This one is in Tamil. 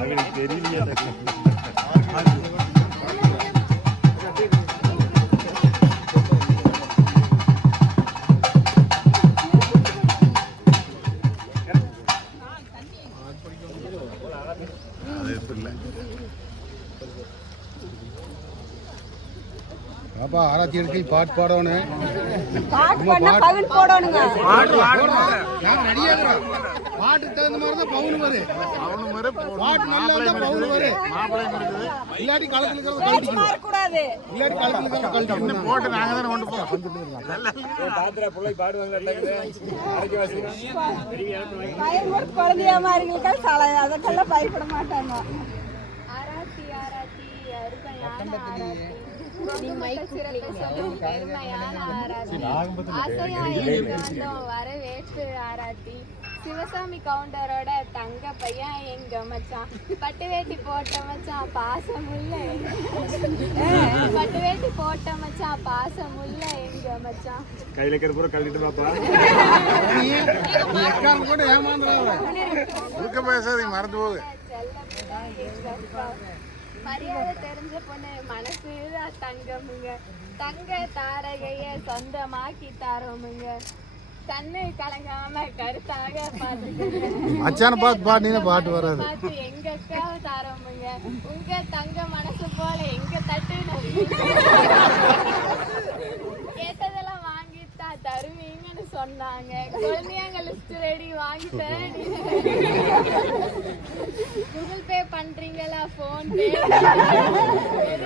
அவனுக்கு தெரியல அது அப்பா ஆராய்ச்சி எடுத்து பாட்டு பாடணும். பாட்டு பண்ணா பவுன் போடணுங்க. நாங்கள் ரெடியாக இருக்கிறோம் பாட்டுக்கு தகுந்த மாதிரி தான் பவுன் வரும் அவனு மாதிரி பாட்டு நல்லா இருந்தால் பவுன் வரும் இருக்குது. இல்லாட்டி இருக்கிறத இல்லாட்டி இருக்கிறத போட்டு தானே கொண்டு போட்டு மாதிரிங்களுக்கா சல. அதுக்கெல்லாம் பயப்பட மாட்டாங்க. ஆராத்தி ஆராத்தி ஆராத்தி ஆராத்தி இருந்து ஆராத்தி. சிவசாமி கவுண்டரோட தங்க பையன் எங்க மச்சான் பட்டு வேட்டி போட்ட மச்சான் பாசமுள்ள எங்க- பட்டு வேட்டி போட்ட மச்சான் பாசமுள்ள எங்க மச்சான் கையில நீ நீ எக்காரணம் கூட பேசாதீங்க மறந்து போகுது. மரியாதை தெரிஞ்ச பொண்ணு மனசு தங்கமுங்க. தங்க தாரகைய சொந்தமாக்கி தரோமுங்க. கண்ணு கலங்காம கருத்தாக அச்சான பார்த்து பாடினீங்கன்னா பாட்டு வராது. பார்த்து எங்க அக்காவை தரோமுங்க. உங்க தங்க மனசு போல எங்க தட்டு கேட்டதெல்லாம் வாங்கித்தா தருவீங்கன்னு சொன்னாங்க. குழந்தையாங்க லிஸ்ட் ரெடி வாங்கி தரேன் கூகுள் பே பண்றீங்களா? போன் பே